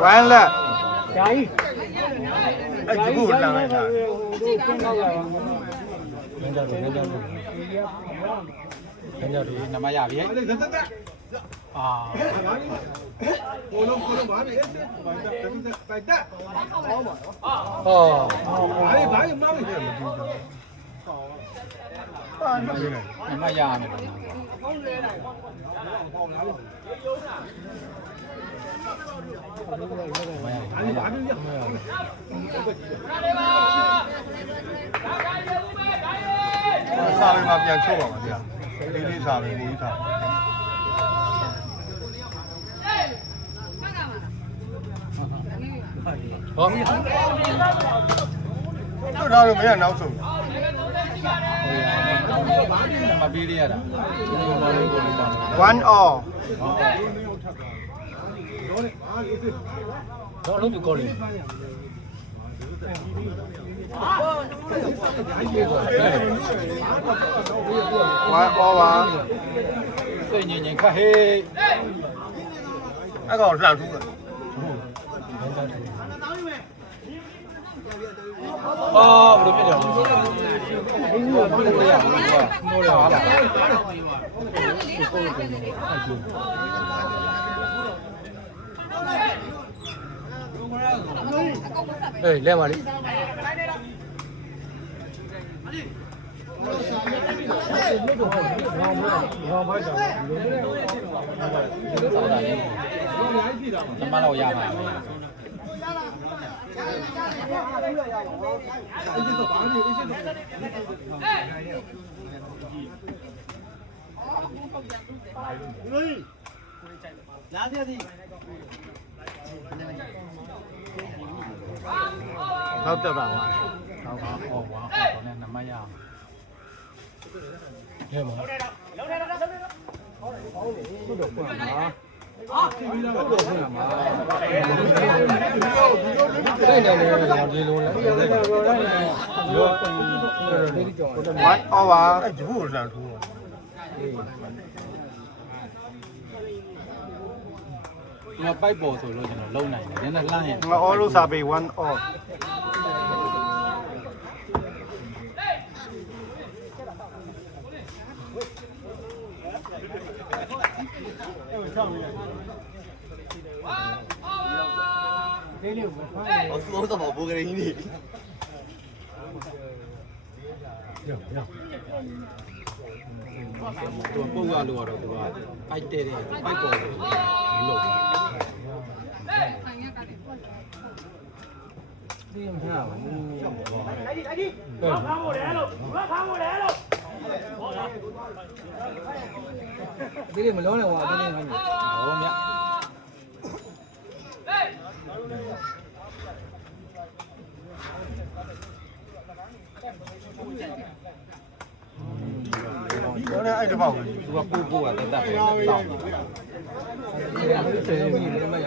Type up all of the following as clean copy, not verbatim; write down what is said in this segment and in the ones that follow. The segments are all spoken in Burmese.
完了。加一。哎，这不难啊。နမရပြီအာနမရမယ်စာပေမှာပြန်ချုပ်ပါပါဗျာလေးစာပေလေးစာဟောတို့တော့မရနောက်ဆုံးမပြီးရတာ1 all တော့လုံးပြကောလေး1 all ပါစိတ်ငြိမ်ငြိမ်ခတ်ဟေးအဲ့ကောင်လှန်ထူးတယ်အော်ဘယ်လိုဖြစ်တယ်ဘယ်လိုရမိုးရဟာလားအေးလဲပါလိနမလောက်ရပါမယ်နောက်တက်ပါပါဟုတ်ပါဟောဝါဟောနဲ့နမရအောင်ရဲမဟုတ်တော့ကွာမှာတိုင်းတယ်လေဒီလိုလဲရော1 all ပါအဲ့ဒီဘူးလှန်ထူးငါပိုက်ပေါ်ဆိုလို့ကျွန်တော်လုံနိုင်တယ်နည်းနည်းလှမ်းရင်ငါ all လို့စာပေ1 all我怎么不给你？သူပုတ်ရလို့တော့သူကပိုက်တဲ့ပိုက်ပေါ်လို့လုံဒီမှာဒီမလုံးနဲ့ဟောဒီနေ့ဟောမြတော့လည်းအဲ့တပေါက်သူကပို့ကတက်တက်ပဲတောင်းတယ်မင်းမရ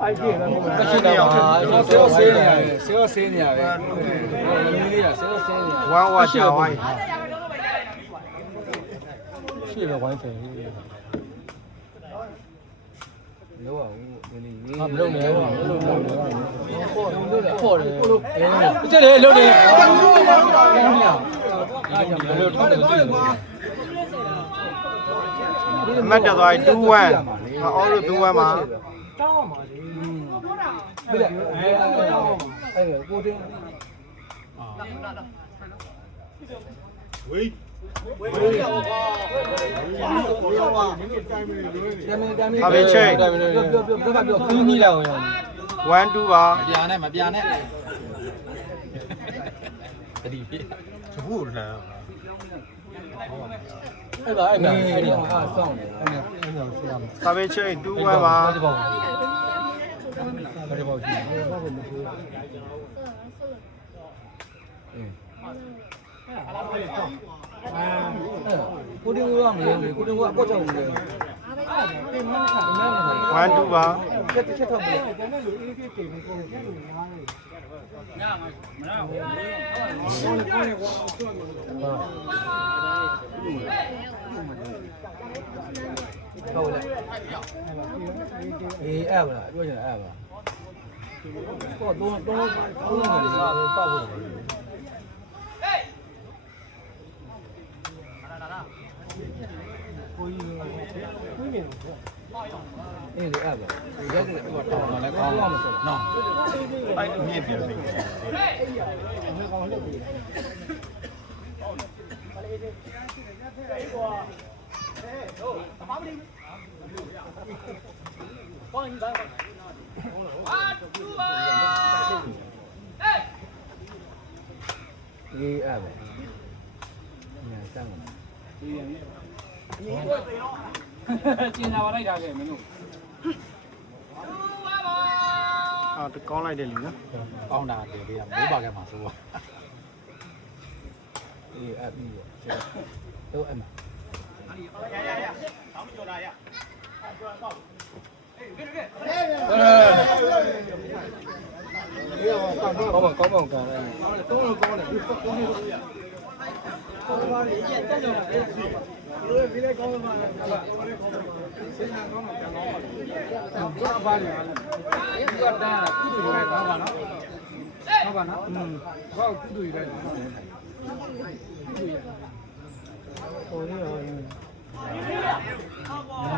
အိုက်ကြည့်လည်းမဟုတ်ဘူး မရှိတော့ပါဆေးဆေးနေရတယ်ဆေးဆေးနေရတယ်မင်းလေးကဆေးဆေးနေ1 all ရှာဝိုင်းရှိပဲဝိုင်းတယ်လောအောင်ဒီနေ့မလုပ်နဲ့မလုပ်နဲ့ပေါ့တယ်ကျက်လေလုပ်နေအားကြောင့်မလုပ်တော့တယ်အမတ်တက်သွား2 1ငါ all လို့2 1မှာတောင်းပါလေပြည့်အဲ့ကိုတင်းဝေး ခင်းနီးလာအောင်ရော 1 2ပါ မပြာနဲ့မပြာနဲ့တတိပြ သဘူးလမ်း အဲ့ဒါအဲ့ဒီအားစောင့်နေအဲ့ဒါဆရာမ စာပေချိန်2 1ပါ ဒီပေါ့ဒီပေါ့ရှိကိုတင်ကမလို့ကိုတင်ကအကောက်ချောင်းနေတယ် 1 2ပါ ချက်ထောက်ပြီး ကျန်တဲ့လူအေးအေးတေကိုကိုကျန်လို့များတယ်ဟုတ်လေအေးအဲ့ပါပြောချင်အဲ့ပါတော့တော့နေပေါက်ဖို့ကိုကြီးကိုကြီး အေးလေအဲ့ပါရက်တယ်တော့တောင်းလာကောင်းအောင်ဆိုနော် အဲ့အမြင့်ပြောစီ အေးအဲ့ပါညာစမ်းပါကျင်နာပါလိုက်တာလေမင်းတို့ အာတကောင်းလိုက်တယ်လीနော် ကောင်းတာတယ်ဗျာမိုးပါခဲ့မှာဆိုတော့ အေးအဲ့ပြီးတော့အဲ့မှာကောင်းကောင်းကောင်းတယ်တော့ကောင်းတယ်ကောင်းတယ်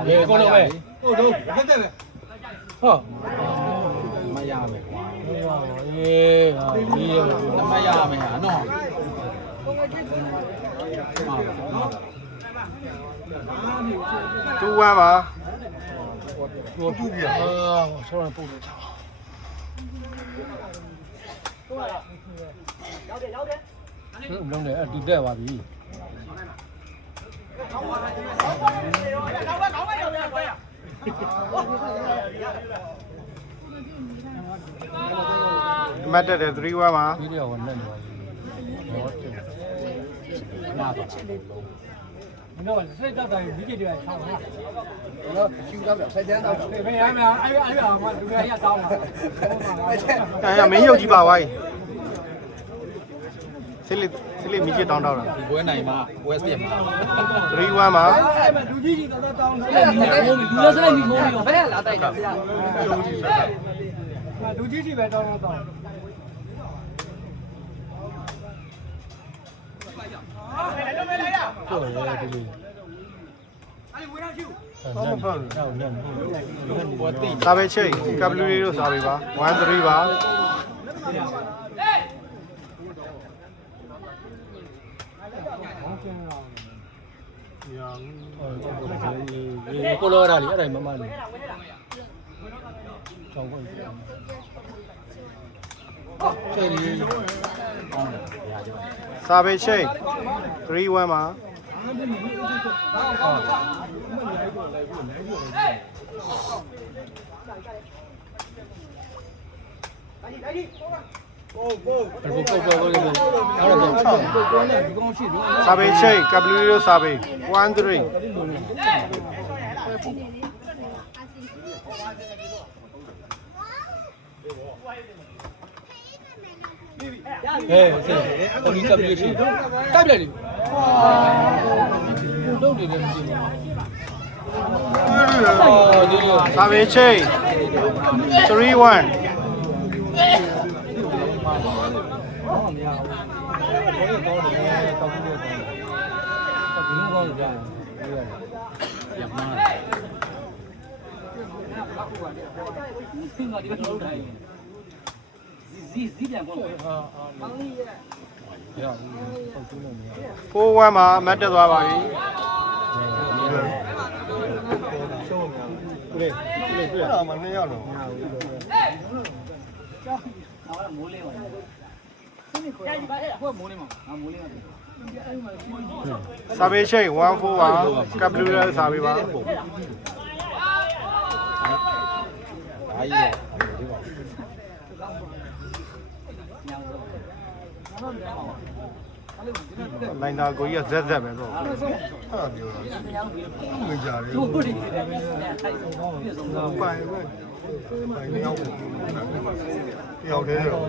ရေကောလို့ပဲဟုတ်တော့တက်တယ်ဟောမရမယ်ကွာ အေးဟာဒီရ မရမယ်ဟာနော် 2 1ပါ တော့ပူပြအာဆောင်းပူနေချာလုံးတယ်အတူတက်သွားပြီအမတ်တက်တယ်3 1ပါ ဒီတော့နဲ့နေပါပြီတော့တယ် မှာပါ မင်းတို့စိတ်တက်တယ်ဒီကြည့်တယ်ချောင်းဟာ တော့ရှူတော့ဆက်တန်းတော့ ဘယ်ရမလဲအဲ့ကောင်ကလူရရတောင်းတာ အဲ့မင်းရုပ်ကြီးပါဝိုင်းစစ်လေးမိချစ်တောင်းတော့တာ ဒီပွဲနိုင်မှာပွဲပြက်မှာ 3 1ပါ အဲ့မှာလူကြီးကြီးတော့တောင်းတယ် လူလည်းစလိုက်ပြီးခိုးပြီးတော့ဘယ်လာတိုက်တာဆရာ လူကြီးကြီးပဲတောင်းတော့ ဆိုရဲဒီလိုအဲ့ဝင်တော့ရှူတော့ညံ့ ပွဲသိ စာပေချိန်ကပ်ဘလူးလေးတို့စာပေပါ1 3ပါ ကိုလိုရာလေးအဲ့ဒါမမလေးချောင်းကိုကဲဒီ ကောင်းတယ်ဗျာကျွန်တော် စာပေချိန်3 1ပါ စာပေချိန်ကပ်ဘလူးလေးတို့စာပေ1 3 ဟဲ့ဆင်းဟိုဒီကပ်ပြီးရှိတိုက်လိုက်လေတော့နေတယ်မရှိဘူးဒီလို စာပေချိန်3 1 ရမှား 4 1ပါအမတ်တက်သွားပါပြီ တွေ့တွေ့အဲ့ဒါမှ2ယောက်တော့စာပေရှိတ်14ပါကပ်ဘလူးလည်းစာပေပါ အားကြီး လိုင်းသားကိုကြီးကဇက်ဇက်ပဲတော့အဲ့ဒါပြောတာဝင်ကြတယ်ပိုင်ပဲပိုင်ရောက်ရောက်တယ်တော့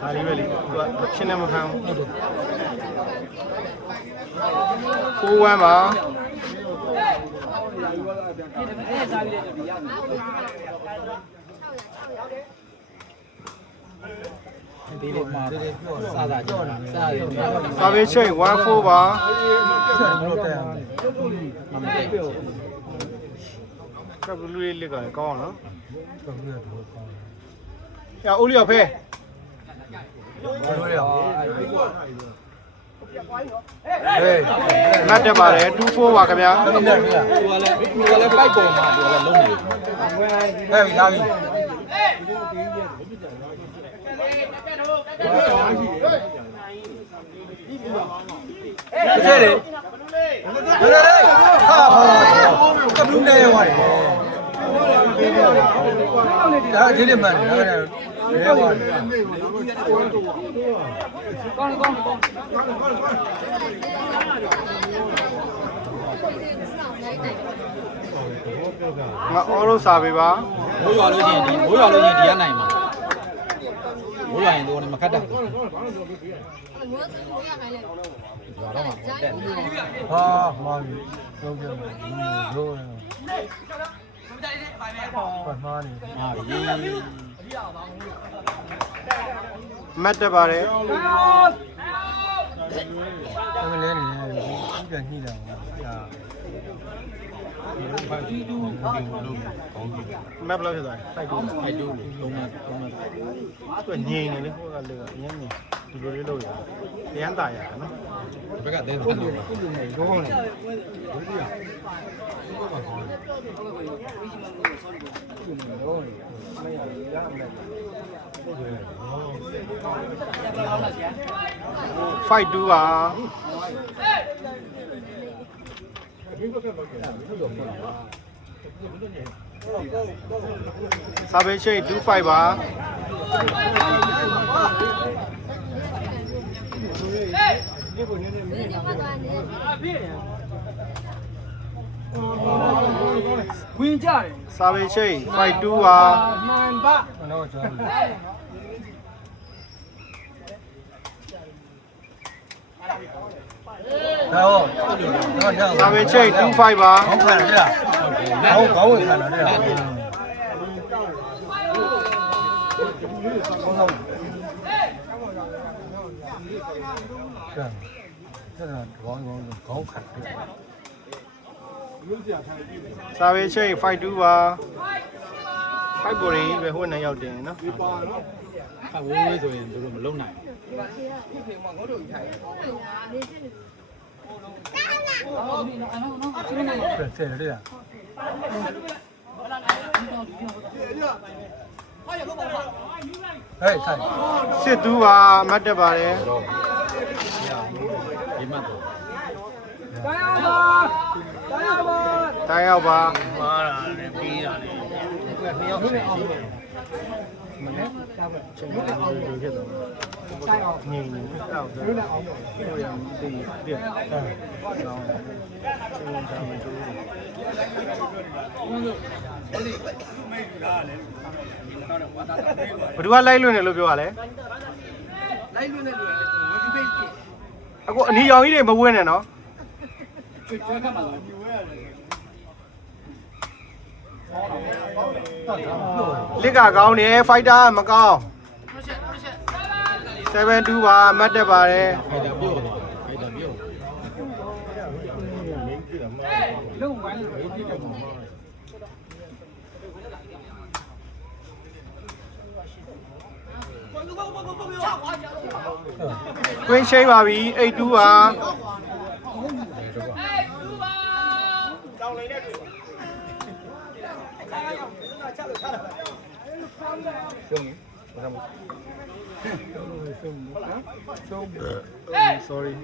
ဒါလေးပဲလေသူကချင်းနဲ့မခံဘူး4-1ပါဒီလေးမှာစားတာကြောက်တာစားရတယ် စာပေချိန်14ပါကပ်ဘလူးလေးလက်ကလည်းကောင်းအောင်နော်야 올리 옆에မှတ်တက်ပါတယ်24ပါခင်ဗျာ သူကလည်းပိုက်ပေါ်မှာသူကလည်းလုံးနေတယ် ဟဲ့လာပြီ这里，哈哈，这不能玩的。ဒါဒီလေးမှန်တယ်ဒါကလည်းရဲသွားတယ်ကောင်းငါအော်လို့စာပေးပါ မိုးရွာလို့ချင်းဒီမိုးရွာလို့ချင်းဒီကနိုင်မှာမိုးရွာရင်တော့မခတ်တတ်ဘူးရွာတော့မှာတက် ဟာမှားပြီလုံးပြမယ်လို့ဘာမှားနေ ဟာဒီ မှတ်တက်ပါတယ် ဘယ်လဲနေလဲဒီကညှိလာဟာ မှတ်ဘလောက်ဖြစ်သွားလဲ ဖိုက်တူလုံးမ သူငြိမ်နေလေဟိုကလေကအရင်ငြိမ်ဒီလိုလေးလုပ်ရတယ်အရန်တာရတယ်နော် ဒီဘက်ကတဲတယ်နော် ရောင်းနေ5 2ပါစာပေရှိတ်25ပါဝင်ကြတယ် စာပေရှိတ်52ပါ မှန်ပါ တော့ကြောင်းဒါဟော စာပေချိတ်25ပါ ခေါင်းခံရတယ်ခေါင်းဝင်ခံရတယ်ခေါင်းဆောင်ကဲဒါခေါင်းခံတယ် စာပေချိတ်52ပါ5ပေါ်ရင်ပဲဟိုနဲ့ရောက်တယ်နော် အဝေးဝေးဆိုရင်သူတို့မလုံနိုင် ဆက်ရတယ်ဟဲ့ဆိုင် စစ်သူပါမှတ်တက်ပါတယ် ဒီမှာတော့ တိုင်းရောက်ပါ မားတာလည်းပြီးတာလည်း 2ယောက်ဆက်မနေ့ချိန်ရည်လိုဖြစ်တော့တိုင်းအောင်ငြိမ်နေတော့ဟိုရမ်းတည်ပြည့်တော့ချိန်ချမ်းတူဘယ်သူကလိုက်လွင်တယ်လို့ပြောရလဲလိုက်လွင်တယ်လို့ဝင်ပေးအခုအနီရောင်ကြီးတွေမဝင်းနဲ့နော်လစ်ကကောင်းတယ်ဖိုက်တာမကောင်း7-2ပါမှတ်တက်ပါတယ် ဖိုက်တာပြုတ်တော့ဖိုက်တာပြုတ် လုံးဝိုင်းလို့ပြည့်တယ် ကွင်းရှိပါပြီ82ပါsorry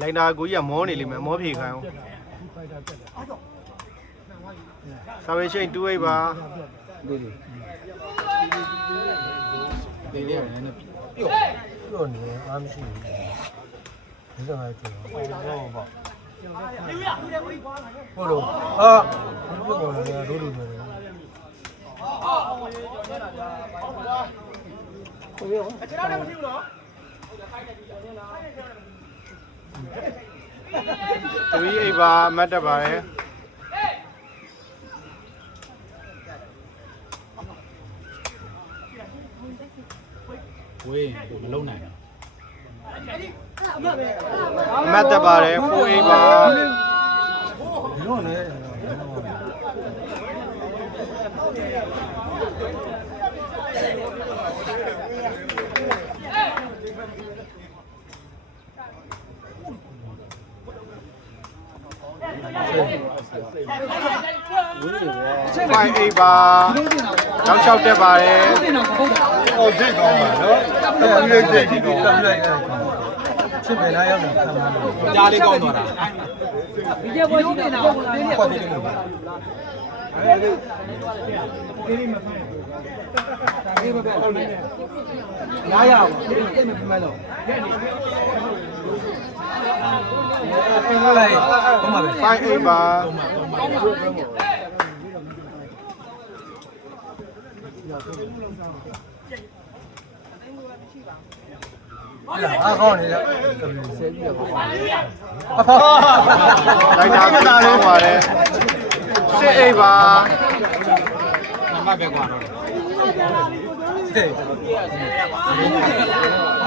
လိုင်းတာကိုကြီးကမောနေလိမ့်မယ်မောဖြေခိုင်းအောင်စာပေရှိန်28ပါ လေးလေးပဲနည်းနည်းပြုတ် ပြောနေအားမရှိဘူးဒီကနေ့ကျော်ဟုတ်ပါဟုတ်လို့အာဘယ်လိုလဲဒိုးလို့ပဲဟုတ်ရောအချမ်းလည်းမဖြစ်ဘူးနော်3 8ပါအမှတ်တက်ပါတယ် ဝေးမလုံးနိုင်ဘူး အမှတ်တက်ပါတယ်4 8ပါရောလေ5 8ပါနောက်6တက်ပါတယ်ဟုတ်တယ်ကောင်းပါနော်အဲ့ဒီဒီကောင်းလိုက်ချစ်မယ်လားရောက်တယ်ခံပါလို့ ကြားလေးကောင်းသွားတာ ဒီကျပေါ်ရှိနေတာဟုတ်လား ဟုတ်တယ်လို့လာရအောင်တိတ်မပြမလို့လိုက်တော့မှာပဲ5 8ပါအားကောင်းနေတယ်ဆဲပြီးတော့လိုက်တာကောင်းပါတယ်စစ်အိပ်ပါ နံပါတ်ပဲကွာတော့ စစ်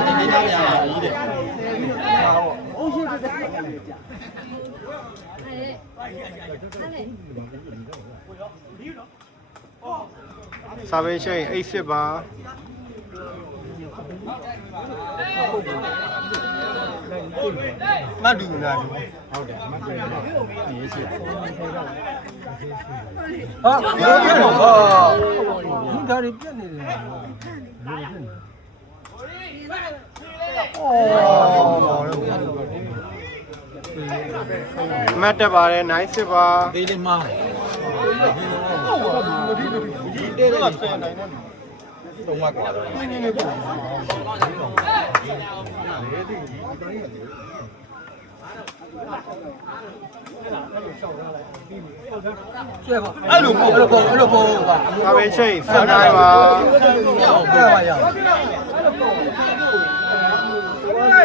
ဒီနေ့ညရတာကြီးတယ် စာပေရှိန်အိတ်စစ်ပါမတူနာဘူးဟုတ်တယ်မတူနာရေးရှိဟာပြောပြတော့ဟာဒီဓာတ်တွေပြတ်နေတယ်မတ်တက်ပါတယ်နိုင်စစ်ပါ သေးလေးမားတယ် ဒီတော့ဆယ်နိုင်တယ် တော့မကွာတော့ အဲ့လိုပေါ့စာပေရှိန်ဆက်နိုင်ပါ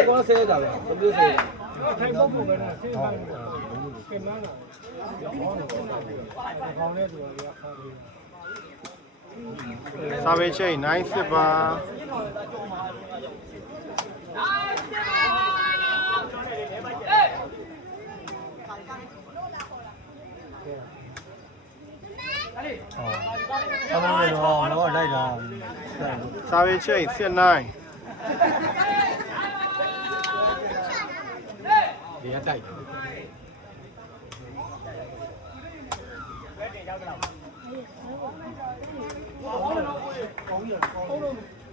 ဘောဆဲတာပဲဘယ်လိုဆဲ ထိုင်ပုတ်ပုံပဲနဲ့ဆင်းပါလို့ပြင်မလာခေါင်းနဲ့တူရခါလေး စာပေရှိန်နိုင်စစ်ပါစာပေချိတ်စစ်နိုင် ဒီကတိုက်တယ်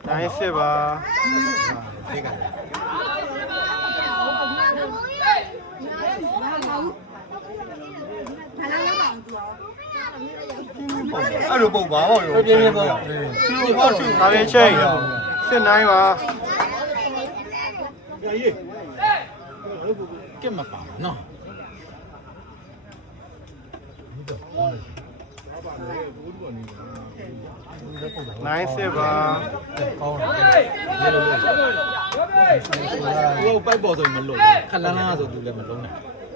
နိုင်စစ်ပါ ဒီကလည်း အဲ့လိုပုံပါပေါ့ရောပြင်းပြင်းပေါ့စာပေချိတ်စစ်နိုင်ပါ ကက်မပါနော် နိုင်စစ်ပါ သူကပိုက်ပေါ်ဆိုမလို့ခလန်းလန်းဆိုသူလည်းမလုံးနဲ့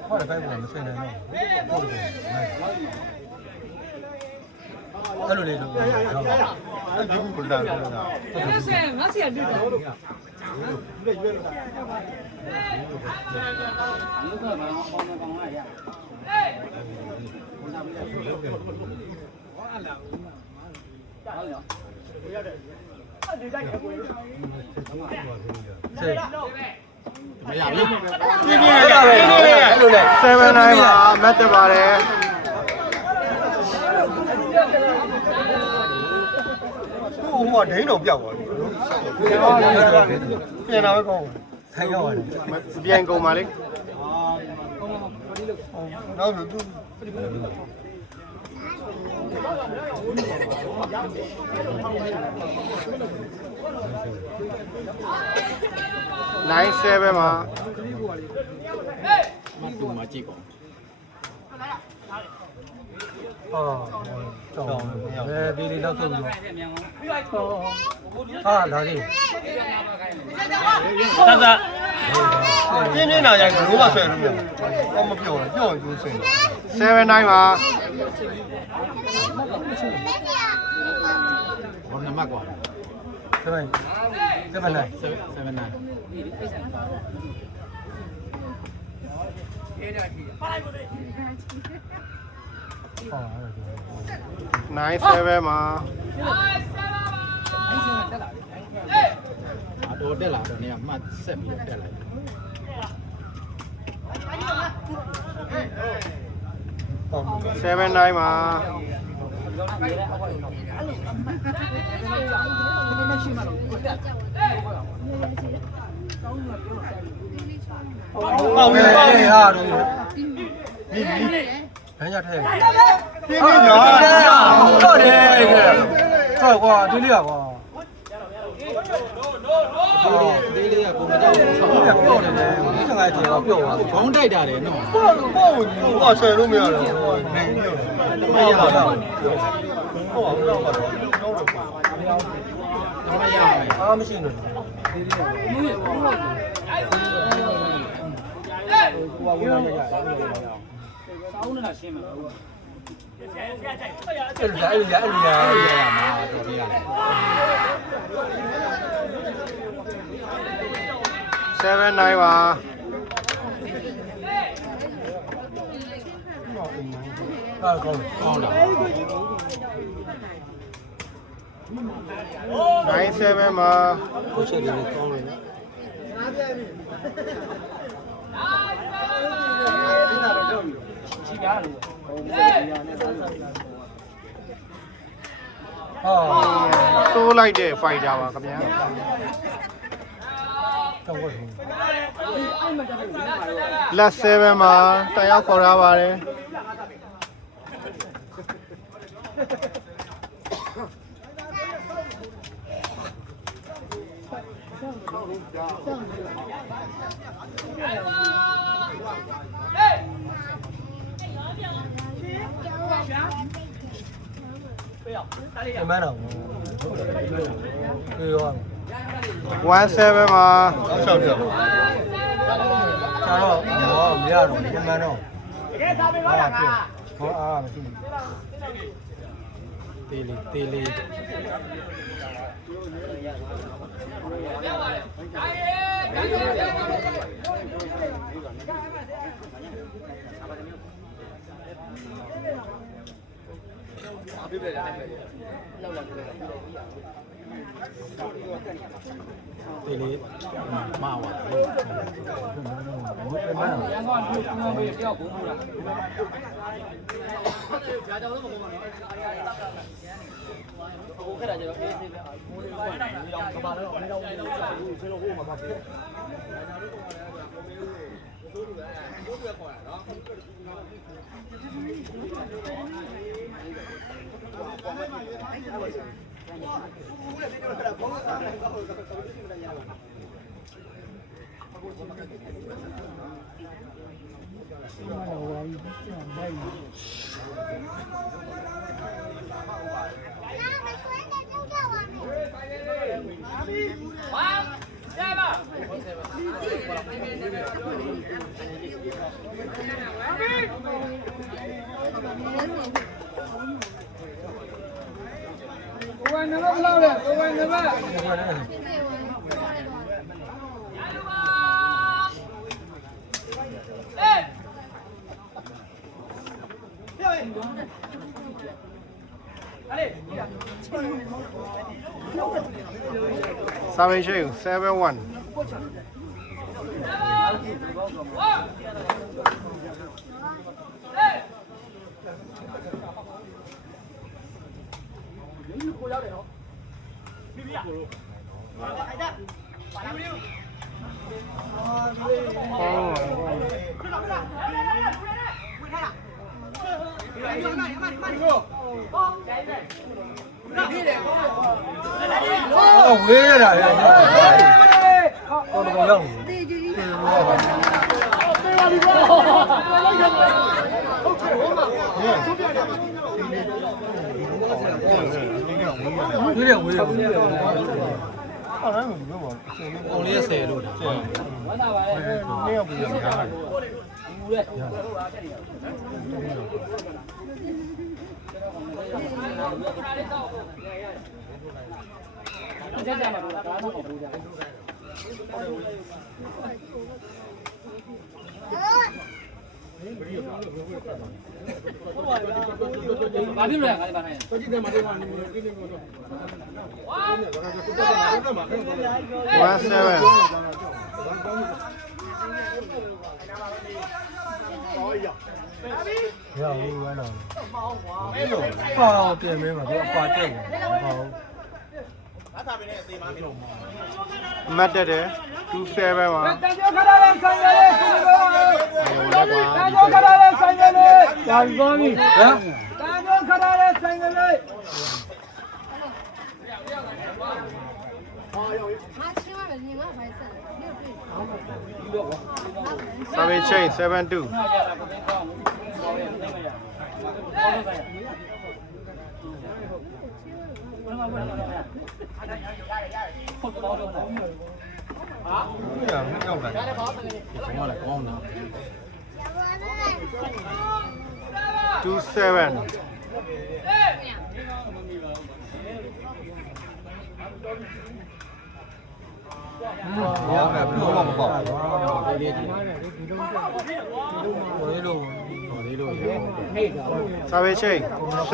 ဟုတ်တယ်ပိုက်ပေါ်မဆင်နိုင်တော့အဲ့လိုလေးတော့အဲ့ဒီကူလာတာ ဆဲငါစီရတွေ့တယ် မရဘူး ပြင်းပြင်းလေးအဲ့လိုလေ 7-9ပါမတ်တက်ပါတယ်ဟိုကဒိန်းတော့ပြောက်သွားပြီပြန်လာပဲကောင်းထိုင်ရောက်ရတယ်ပြန်ကုန်ပါလေနောက်သူ9-7မှာ မတူမကြည့်ကော ကြောင်းဒီလေးတော့ထုတ်ပြီးဟာလာလေး သတ်သတ် ပြင်းပြင်းလာရိုက်တော့ဘာဆွဲလို့မမပြောနဲ့ပြောယူစင်7-9ပါ ဘောနမကွာ 7 9 9-7မှာ အတော်တက်လာတော့နေကမှတ်ဆက်ပြီးတက်လိုက် 7-9မှာပေါက်နေပေါက်နေဟာတော့ဒီဘယ်ရထဲပြင်းပြင်းတော့တော့တယ်ဟုတ်ကွာဒီလေးကွာ ဒီလေးကကိုမကြောက်ဘူး ပြော့နေတယ်ဒီစကားကြီးတော့ပြော့သွား ခေါင်းတိုက်တာတယ်နော် ပေါ့ဟိုကဆွဲလို့မရတော့နေနေတော့ မရပါဘူး ဟိုကတော့တော့တော့တော့ မရဘူး အားမရှိနေတယ်ဟိုကဝင်ရရ စောင်းနေတာရှင်းမှာ အဲ့ဒါအဲ့ဒါ အဲ့ဒီရမှာတော်ပြရတယ် 7-9ပါဟာကောင်း ကောင်းတာ 9-7မှာ ကိုချက်လေးကောင်းတယ်နော်ဟာ သိုးလိုက်တဲ့ fighter ပါခင်ဗျာ တော့ဟုတ်တယ် လက်7မှာတယောက်ခေါ်ရပါတယ်အမှန်တော့ပြေရော 1-7မှာ ချာတော့မရတော့အမှန်တော့တကယ်စားပေးပါလားဟောအားမရှိဘူး တေးလေးတေးလေး ဒီလေးမှာပါ ရန်ကုန်ကလူမျိုးပဲတယောက်ဘုံဘူးလားဟိုခက်တာကျတော့အေးဆေးပဲဘိုးလေးကလည်းရောင်ကပါတော့နေတော့နေတော့ဆင်းလို့ဟိုမှာပါပြီကိုယ်နံပါတ်ဘယ်လောက်လဲကိုယ်နံပါတ် 7 shade 7-1 ဝေးရတာလေတော့တော့ရောက်နေတယ်ဝေးတယ်အဲ့ဒါမျိုးပြောပါအောင်လေး10လို့ဝမ်းသာပါရဲ့ နေရောက်ပြီးရတာ ဘူးရဲ့ကြက်ကြမှာဒါတော့မဟုတ်ကြဘာဖြစ်လဲငါလည်းပါနိုင်တော်ကြည့်တယ်မှာတော့နေနေနေနေတော့ရဘူးဝမ်းတော့ပါပြင်မင်းမှာသူအပါကျက်တယ်ဟုတ်အမတ်တက်တယ်27ပါတန်ကျော်ခရတဲ့ဆိုင်ကလေးဆိုတော့တန်ကျော်ခရတဲ့ဆိုင်ကလေးကြာပြီသွားပြီဟမ်တန်ကျော်ခရတဲ့ဆိုင်ကလေး7 chain 7-2ဟုတ်တော့တော့ဟာရမရောက်လာဒီကောင်ကလည်းကောင်းတာ 27ရောင်းတယ်ဘယ်လိုမှမပေါ့ ဒီလေးဒီ ဝေးလို့ လေးလို့ရ 7 chain 7-2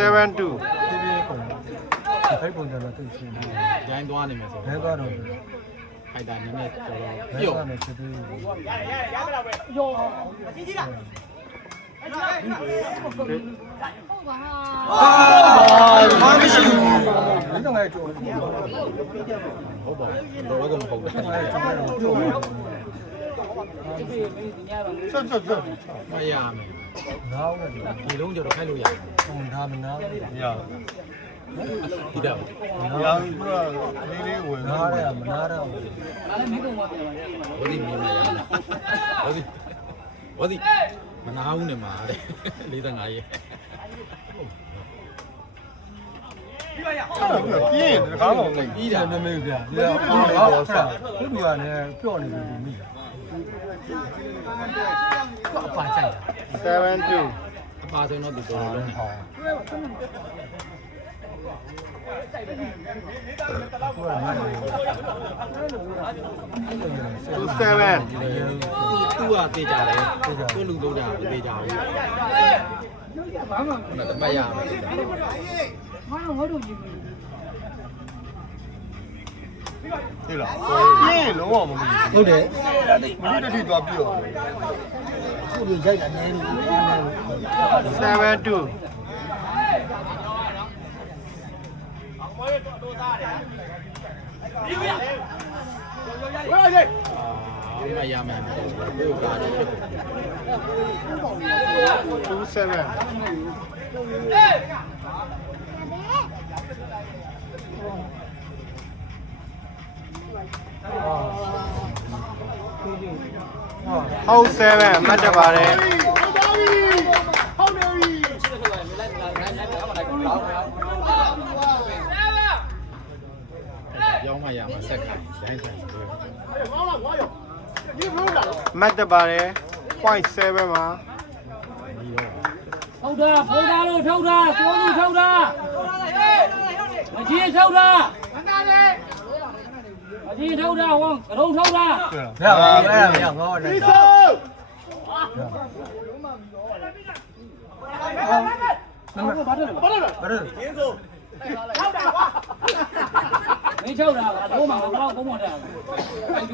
အဲ့ပုံစံတော့သိချင်းတယ် ရိုင်းသွားနေမယ်ဆို လဲသွားတော့ ခိုက်တာနည်းနည်းတော်တော် လဲ ပြုတ် သွားမယ်ဖြစ်ပြီးဘာမရှိဘူးဘယ်တော့မှကြိုးနေဟုဘူးတ်ပါဘူးတော့ကမဟုတ်ဘူး အဲ့ဒါကြိုးနေကြိုးနေဆက်မရမယ် ငေါင်းတယ် ဒီလုံးကျတော့ခိုက်လို့ရတယ် ပုံထားမနာမရ ဒီတော့ ရာပြီးတော့လေးလေးဝင် နားရမနားတော့ ငါလည်းမင်းကောင်မပြန်ပါနဲ့ ဝဒီမြင်မရဝဒီမနာဘူးနဲ့မှာတဲ့45ရဲ့ ပြင်းတကားတော့ ပြီးတာ မမေးဗျာဒီတော့ဆက်ခုတူကလည်းပြော့နေပြီမိတာအပါကြိုက်တာ 7-2 အပါဆိုတော့ဒီတော်လုံးဟော 27 သူကတေးကြတယ်သူ့လူလုံးတာတေးကြဘူးဘာမှမတမရဘူး ဒီလားပြင်းလုံးဝမမီ ဟုတ်တယ် မီးတစ်ထိသွားပြီးတော့ ခုလူရိုက်တာနည်းလို့ 7-2 ဒီမှာရမယ်ဘယ်ကားလဲဖြစ်တယ် 27 ဟုတ်7မှတ်တပါတယ် ရောင်းမှရမှာဆက်ခိုင်းရိုင်းဆိုင်ဆို မှတ်တပါတယ် 0.7 မှာ ထုတ်တာဖိုးသားလို့ထုတ်တာစိုးလို့ထုတ်တာမကြီးထုတ်တာမကြီးထုတ်တာဟောကရုံထုတ်တာ ရပါအဲ့ဒါမရငေါ့တယ်ဒီဆိုဘာလို့ရင်းဆို没瞅着，我嘛我老公么的，哎呦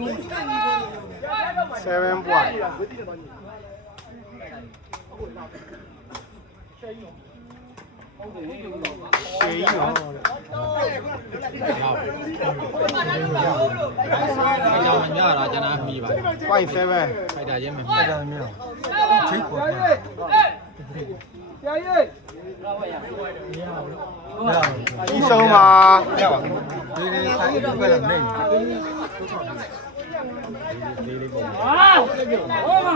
7 point ရှေးရော ရောက်အကြောင်းညတာကျွန်တော်မိပါ point 7 ဖိုက်တာချင်းမမိ အဲ့ဒါမျိုးချိတ်ပေါ်တာဒီဆုံးပါရပါ ဒီနေ့ဆိုင်ဒီဘက်လည်းနေ 啊，我嘛。